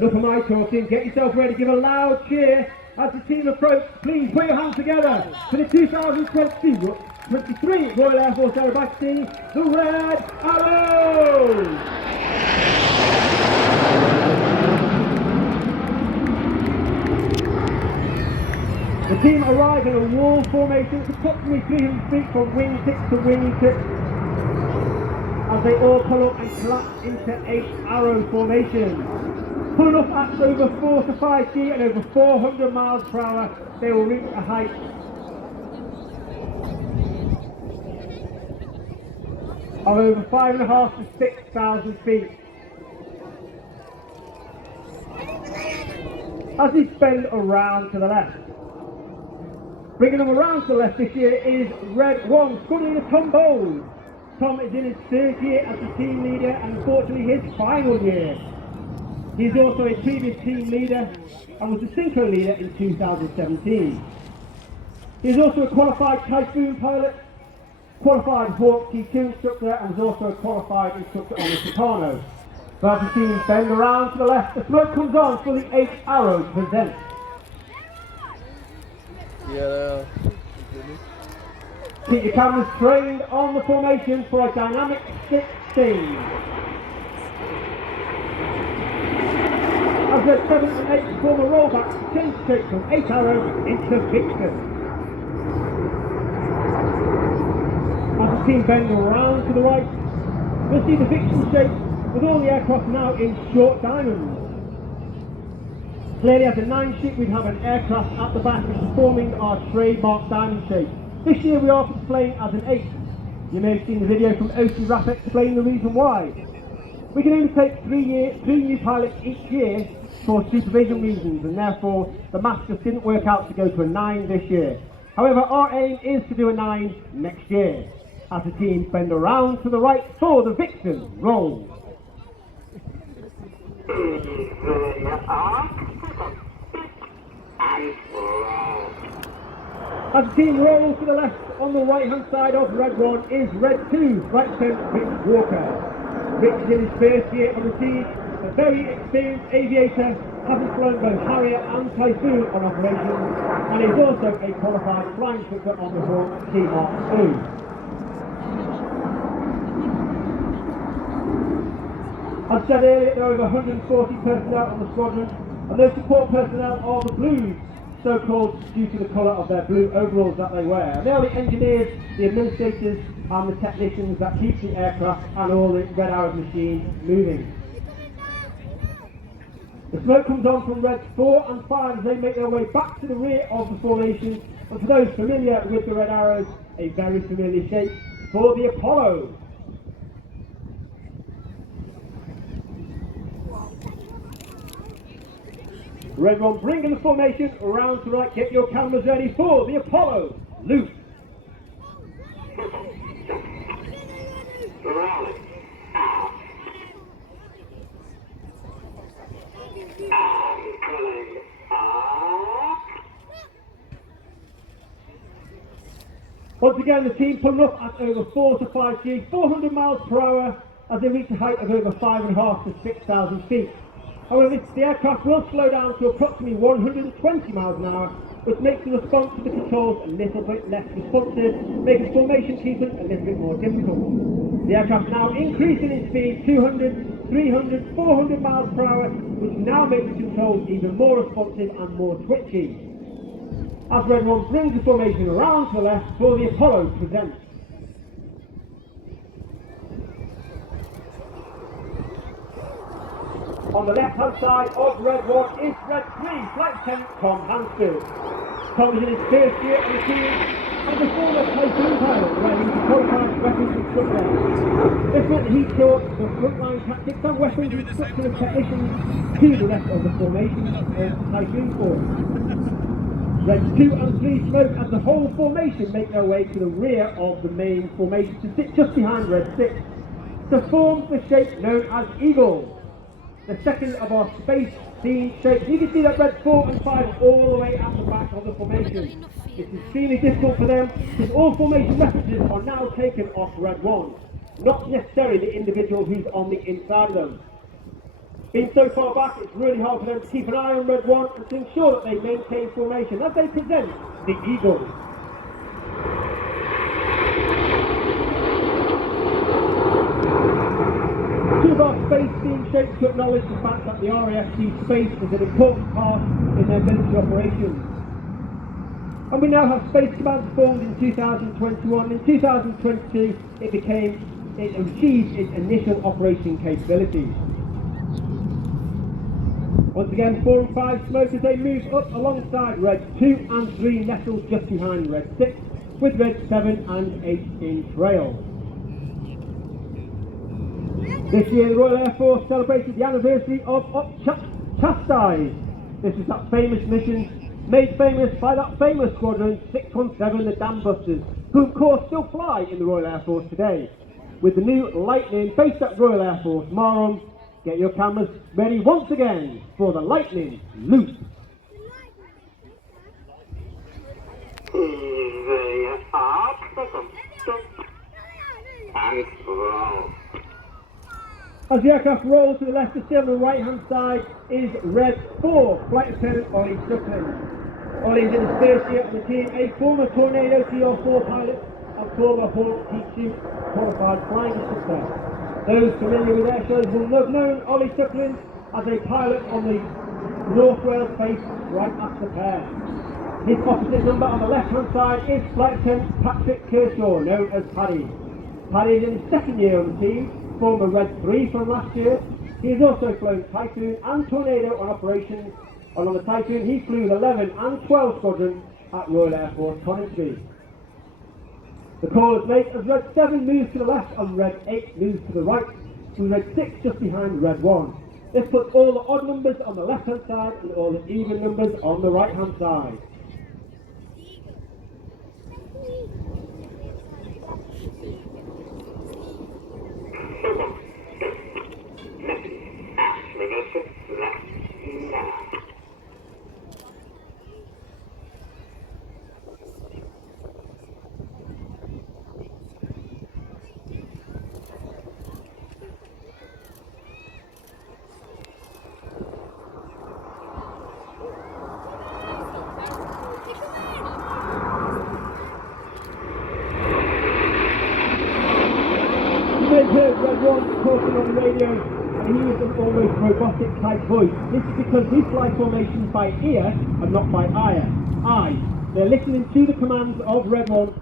enough of my talking, get yourself ready, give a loud cheer as the team approach. Please put your hands together for the 2023 Royal Air Force Aerobatic, the Red Arrows! The team arrive in a wall formation approximately 300 feet from wing tips to wing tips as they all pull up and collapse into 8-arrow formation. Pulling up at over 4 to 5 feet and over 400 miles per hour, they will reach a height of over 5,500 to 6,000 feet. As they spin around to the left. Bringing them around to the left this year is Red 1, scudding Tom Bowles. Tom is in his third year as the team leader and unfortunately his final year. He is also a previous team leader and was the Synchro leader in 2017. He is also a qualified Typhoon pilot, qualified Hawk T2 instructor and was also a qualified instructor on the Tucano. But as the team bend around to the left, the smoke comes on for the 8-arrow present. Yeah. Keep your cameras trained on the formation for a dynamic stick sting. As the 7 and 8 perform a rollback, change shape from 8-arrow into Vixen. As the team bend around to the right, we'll see the Vixen shape with all the aircraft now in short diamonds. Clearly as a 9 ship we'd have an aircraft at the back performing our trademark diamond shape. This year we are displaying as an 8. You may have seen the video from OC Rap explaining the reason why. We can only take 3 new pilots each year for supervision reasons and therefore the maths just didn't work out to go to a 9 this year. However, our aim is to do a 9 next year. As the team bend around to the right for the Vixen roll. As the team rolls to the left, on the right hand side of Red 1 is Red 2, Flight Lieutenant Rich Walker. Rich is in his first year on the team, a very experienced aviator, having flown both Harrier and Typhoon on operations, and is also a qualified flying instructor on the Hawk T-Mark 2. As said earlier, there are over 140 personnel on the squadron, and those support personnel are the Blues, so-called due to the colour of their blue overalls that they wear. And they are the engineers, the administrators, and the technicians that keep the aircraft and all the Red Arrow machines moving. The smoke comes on from Reds 4 and 5 as they make their way back to the rear of the formation, and for those familiar with the Red Arrows, a very familiar shape for the Apollo. Red 1 bringing the formation around to the right. Get your cameras ready for the Apollo. Loose. Once again, the team pulling up at over 4 to 5 G, 400 miles per hour as they reach a height of over 5,500 to 6,000 feet. However, the aircraft will slow down to approximately 120 miles an hour, which makes the response to the controls a little bit less responsive, making formation treatment a little bit more difficult. The aircraft now increasing in speed 200, 300, 400 miles per hour, which now makes the controls even more responsive and more twitchy. As Red 1 brings the formation around to the left for the Apollo presents. On the left-hand side of Red 1 is Red 3, Flight Lieutenant Tom Hansfield. Tom is in his first year on the team and the former Typhoon pilot, where he was a qualified weapons instructor. This meant that he taught the frontline tactics and weapons instruction and technicians to the rest of the formation of the Typhoon Force. Red 2 and 3 smoke as the whole formation make their way to the rear of the main formation to sit just behind Red 6 to form the shape known as Eagle. The second of our space-themed shapes. You can see that Red 4 and 5 are all the way at the back of the formation. It's extremely difficult for them because all formation references are now taken off Red 1, not necessarily the individual who's on the inside of them. Being so far back, it's really hard for them to keep an eye on Red 1 and to ensure that they maintain formation as they present the Eagles. Two of our space team shapes to acknowledge the fact that the RAF see space as an important part in their military operations. And we now have Space Command formed in 2021. In 2022, it achieved its initial operation capabilities. Once again, 4 and 5 smoke as they move up alongside Red 2 and 3 nestled just behind Red 6, with Red 7 and 8 in trail. This year, the Royal Air Force celebrated the anniversary of Chastise. This is that famous mission made famous by that famous squadron 617, the Dam Busters, who of course still fly in the Royal Air Force today. With the new Lightning based at Royal Air Force Marham, get your cameras ready once again for the Lightning Loop. As the aircraft rolls to the left, to see on the right hand side is Red 4, Flight Lieutenant Ollie Strickland. Ollie is in his first year on the team, a former Tornado TR4 pilot and former Hawk T2 qualified flying instructor. Those familiar with air shows will have known Ollie Strickland as a pilot on the North Wales base right at the pair. His opposite number on the left hand side is Flight Lieutenant Patrick Kershaw, known as Paddy. Paddy is in his second year on the team, former Red 3 from last year. He has also flown Typhoon and Tornado on operations, and on the Typhoon he flew the 11 and 12 squadron at Royal Air Force Coventry. The call is made as Red 7 moves to the left and Red 8 moves to the right, with Red 6 just behind Red 1. This puts all the odd numbers on the left hand side and all the even numbers on the right hand side. Heard Red 1 talking on the radio, and he was an almost robotic type voice. This is because he flies formations by ear and not by eye. They're listening to the commands of Red 1.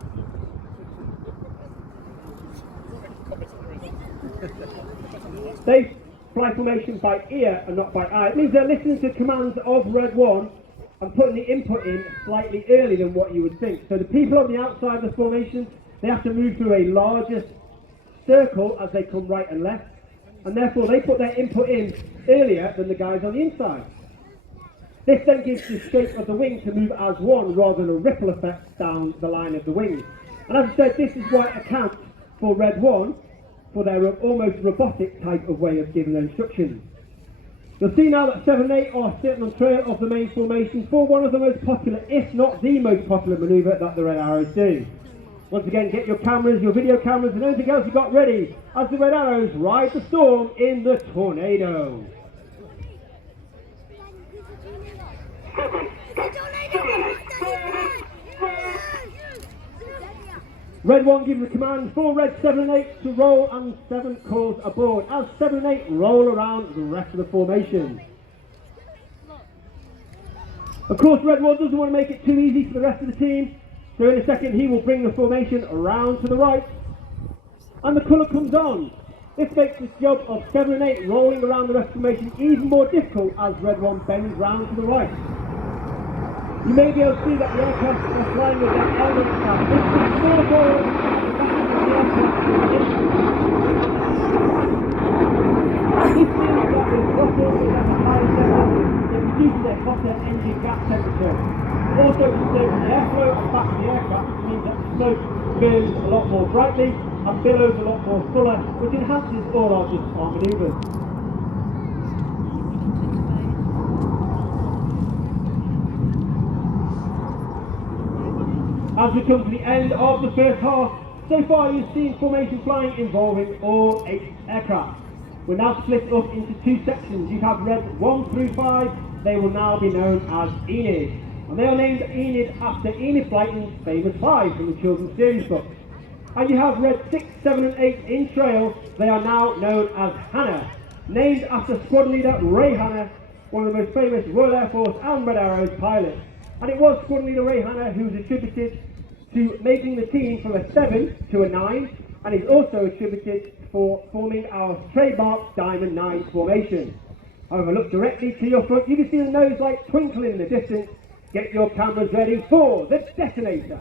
They fly formations by ear and not by eye. It means they're listening to commands of Red 1 and putting the input in slightly earlier than what you would think. So the people on the outside of the formation, they have to move through a larger circle as they come right and left, and therefore they put their input in earlier than the guys on the inside. This then gives the shape of the wing to move as one rather than a ripple effect down the line of the wing. And as I said, this is why it accounts for Red 1 for their almost robotic type of way of giving their instructions. You'll see now that 7 and 8 are sitting on trail of the main formation for one of the most popular, if not the most popular manoeuvre that the Red Arrows do. Once again, get your cameras, your video cameras and anything else you got ready as the Red Arrows ride the storm in the Tornado. Red 1 gives the command for Red 7 and 8 to roll, and 7 calls aboard as 7 and 8 roll around the rest of the formation. Of course, Red 1 doesn't want to make it too easy for the rest of the team. So in a second he will bring the formation around to the right, and the colour comes on. This makes the job of 7 and 8 rolling around the rest of the formation even more difficult as Red 1 bends round to the right. You may be able to see that the aircraft are flying with their element staff. This is small forward at the back of the aircraft. This means that the throttle is at a higher level. It reduces their hotter engine gas temperature. Also conserves the airflow at the back of the aircraft, which means that the smoke burns a lot more brightly and billows a lot more fuller, which enhances all our just-on manoeuvres. As we come to the end of the first half, so far you've seen formation flying involving all 8 aircraft. We're now split up into two sections. You have reds 1 through 5. They will now be known as Enid. And they are named Enid after Enid Blyton's famous 5 from the children's series book. And you have reds 6, 7 and 8 in trail. They are now known as Hannah, named after squad leader Ray Hannah, one of the most famous Royal Air Force and Red Arrows pilots. And it was squad leader Ray Hannah who was attributed to making the team from a 7 to a 9, and is also attributed for forming our trademark Diamond 9 formation. However, look directly to your front. You can see the nose light twinkling in the distance. Get your cameras ready for the detonator.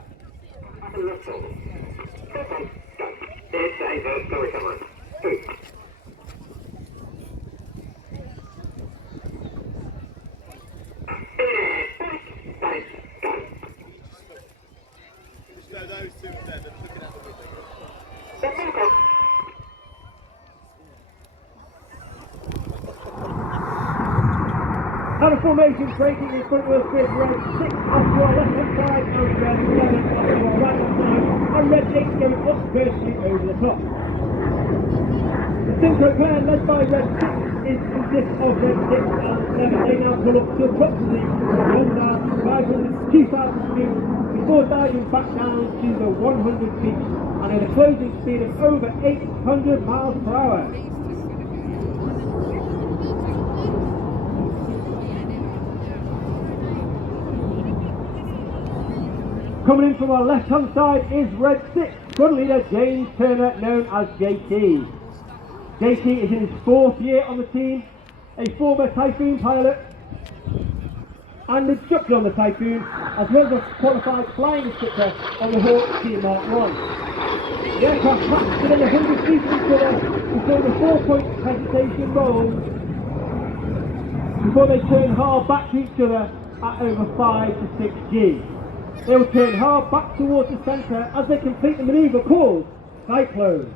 Those two are there, they're looking at the window. And a formation breaking in front of us with red 6 off to our left hand side and red 7 off to our right hand side, and red 8 going up vertically over the top. The synchro pair led by red 6 consists of red 6 and 7. They now pull up to approximately 1,500 to 2,000 feet before diving back down to the 100 feet and at a closing speed of over 800 miles per hour. Coming in from our left hand side is red 6, squad leader James Turner, known as JT. JT is in his 4th year on the team, a former Typhoon pilot and instructor on the Typhoon, as well as a qualified flying instructor on the Hawk Team Mark 1. The aircraft passed within 100 feet of each other before the 4-point hesitation rolls, before they turn hard back to each other at over 5 to 6 G. They will turn hard back towards the centre as they complete the manoeuvre called Cyclone.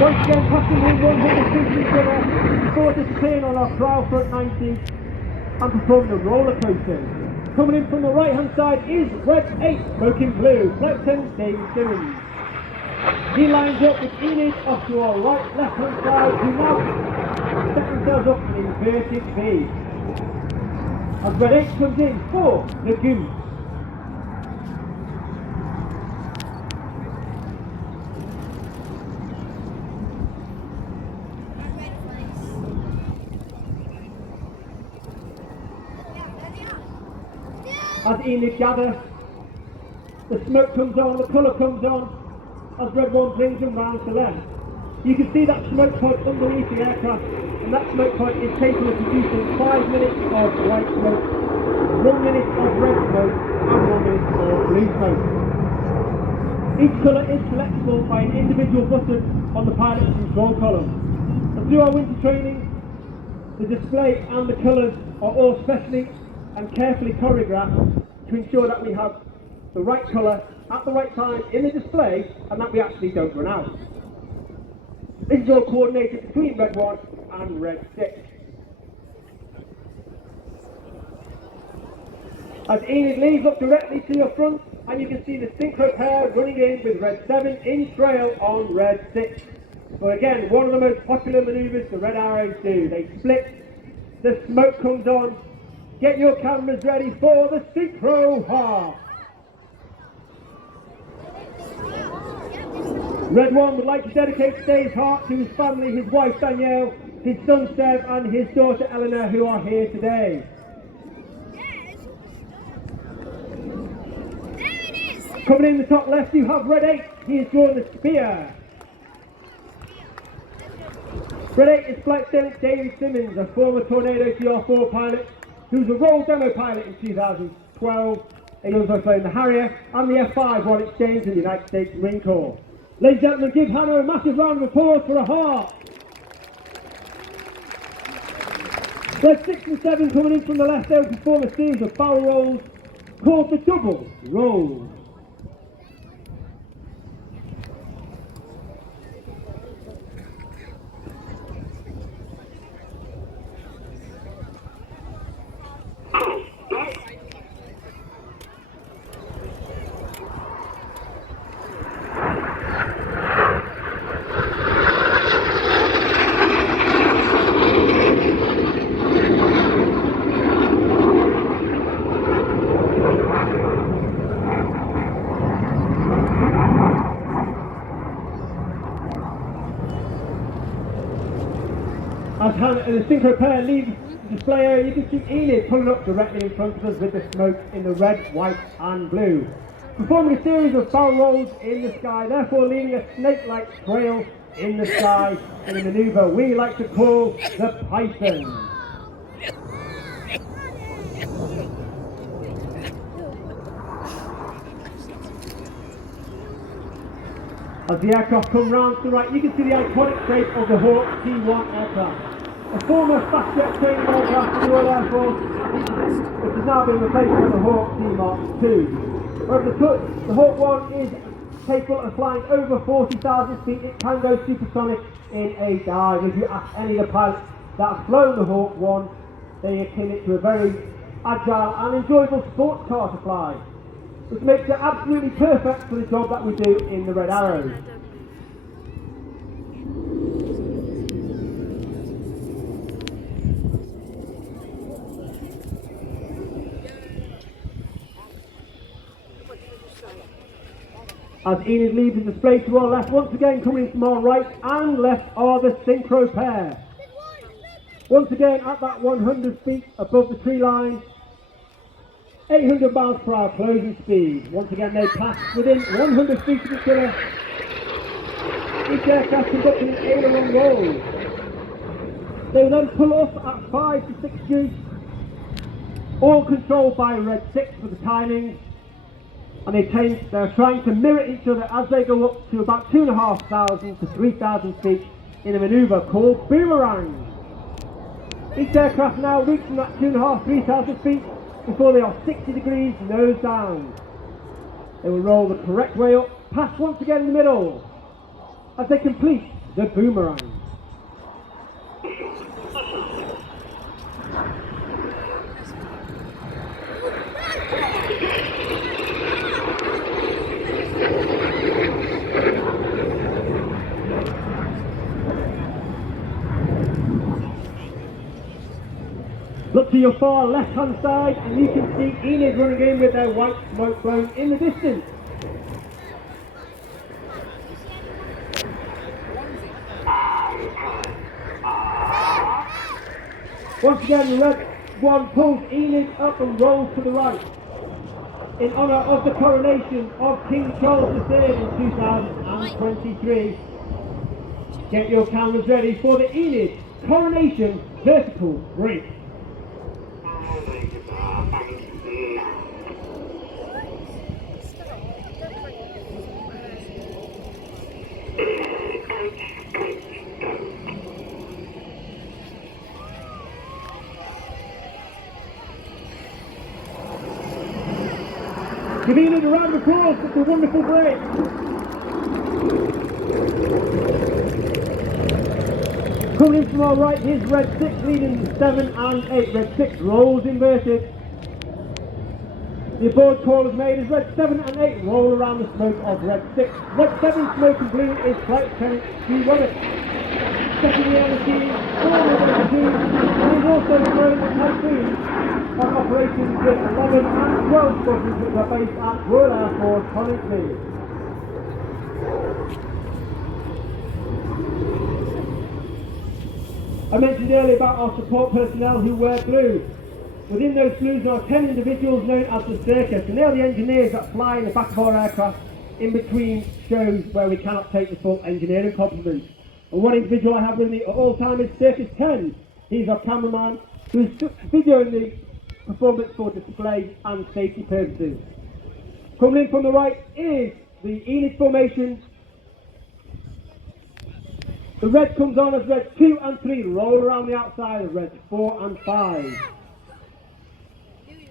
Once again, passing in 100 feet each other before disappearing on our prow front 90 and performing a roller coaster. Coming in from the right hand side is red 8, smoking blue, Flight Attendant David Simmons. He lines up with Enid off to our right left hand side, who now set themselves up in inverted V. As red 8 comes in for the Goose. As Enid gathers, the smoke comes on, the colour comes on, as red 1 brings them round to left. You can see that smoke point underneath the aircraft, and that smoke point is capable of producing 5 minutes of white smoke, 1 minute of red smoke, and 1 minute of blue smoke. Each colour is selectable by an individual button on the pilot's control column. And through our winter training, the display and the colours are all specially and carefully choreographed to ensure that we have the right colour at the right time in the display and that we actually don't run out. This is all coordinated between red 1 and red 6. As Enid leads up directly to your front, and you can see the synchro pair running in with red 7 in trail on red 6. So again, one of the most popular manoeuvres the Red Arrows do. They split, the smoke comes on. Get your cameras ready for the synchro half. Red 1 would like to dedicate today's heart to his family, his wife Danielle, his son Seb and his daughter Eleanor, who are here today. Coming in the top left you have red 8, he is drawing the spear. Red 8 is Flight Attendant David Simmons, a former Tornado TR4 pilot, who's a role demo pilot in 2012. He also flown the Harrier and the F5 while exchanged in the United States Marine Corps. Ladies and gentlemen, give Hannah a massive round of applause for a heart. Red 6 and 7 coming in from the left, they'll perform a series of barrel rolls called the double rolls. As the synchro pair leaves the display area, you can see Enid pulling up directly in front of us with the smoke in the red, white and blue. Performing a series of barrel rolls in the sky, therefore leaving a snake-like trail in the sky in a manoeuvre we like to call the Python. As the aircraft come round to the right, you can see the iconic shape of the Hawk T1 aircraft. A former fast jet training aircraft for the Royal Air Force, which has now been replaced by the Hawk T Mark II. However, the Hawk 1 is capable of flying over 40,000 feet. It can go supersonic in a dive. If you ask any of the pilots that have flown the Hawk 1, they akin it to a very agile and enjoyable sports car to fly, which makes it absolutely perfect for the job that we do in the Red Arrows. As Enid leaves the display to our left, once again coming from our right and left are the synchro pair. Once again at that 100 feet above the tree line, 800 miles per hour closing speed. Once again they pass within 100 feet of each other. Each aircraft conducting an aileron roll. They will then pull off at 5 to 6 Gs, all controlled by Red 6 for the timing. And they're trying to mirror each other as they go up to about 2,500 to 3,000 feet in a manoeuvre called boomerang. Each aircraft now reaching that 2,500 to 3,000 feet before they are 60 degrees nose down. They will roll the correct way up, pass once again in the middle as they complete the boomerang. Look to your far left-hand side and you can see Enid running in with their white smoke blown in the distance. Once again the red one pulls Enid up and rolls to the right in honour of the coronation of King Charles III in 2023. Get your cameras ready for the Enid coronation vertical break. Give Enid a round of applause for the wonderful break. Coming in from our right, here's Red 6 leading 7 and 8. Red 6 rolls inverted. The aboard call is made as Red 7 and 8 roll around the smoke of Red 6. Red 7 smoke and blue is Flight Lieutenant Stu Roberts. Second year on the team, 4 and he's also thrown the Typhoon on operations with 11 and 12 squadrons which are based at Royal Air Force Coventry. I mentioned earlier about our support personnel who wear blue. Within those blues are 10 individuals known as the Circus, and they are the engineers that fly in the back of our aircraft in between shows where we cannot take the full engineering complement. And one individual I have with me at all time is Circus 10. He's our cameraman who's videoing the performance for display and safety purposes. Coming in from the right is the Enid formation. The red comes on as Red 2 and 3 roll around the outside of Red 4 and 5.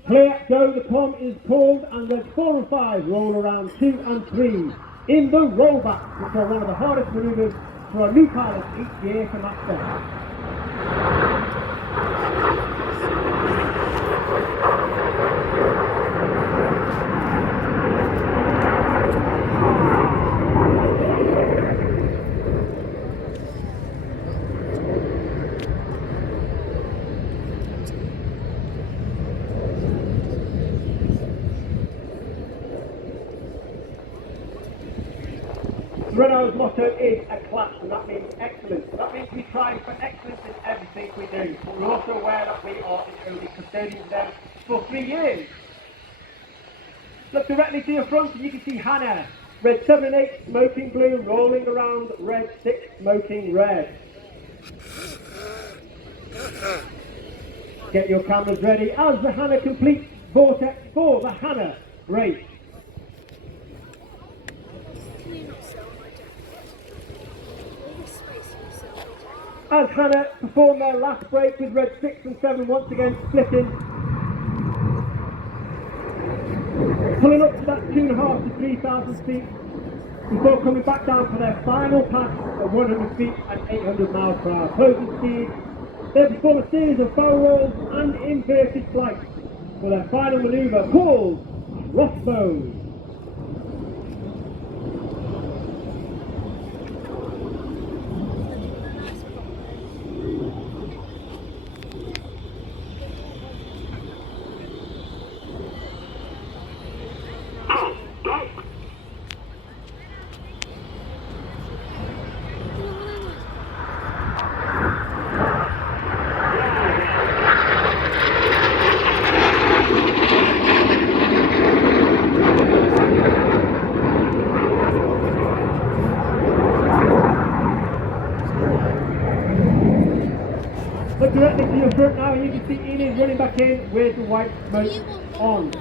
Clear, go, the com is called and Red 4 and 5 roll around 2 and 3 in the rollbacks, which are one of the hardest manoeuvres for our new pilots each year to master. Red Arrows Hana's motto is a class, and that means excellence. That means we strive for excellence in everything we do. But we're also aware that we are the only custodians there for 3 years. Look directly to your front and you can see Hannah. Red 7 and 8 smoking blue, rolling around red 6 smoking red. Get your cameras ready as the Hannah completes vortex for the Hannah race. As Hannah perform their last break with red 6 and 7 once again splitting. Pulling up to that 2,500 to 3,000 feet before coming back down for their final pass at 100 feet at 800 miles per hour. Closing speed. They perform a series of barrel rolls and inverted flights for their final manoeuvre called crossbows. Look directly to your front now and you can see Enid running back in with the white smoke on.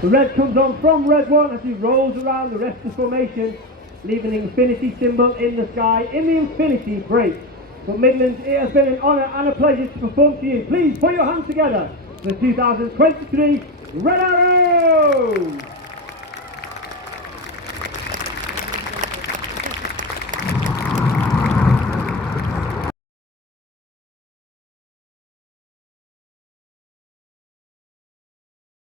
The red comes on from red 1 as he rolls around the rest of the formation, leaving the infinity symbol in the sky in the infinity break. But Midlands, it has been an honour and a pleasure to perform to you. Please put your hands together for the 2023 Red Arrows!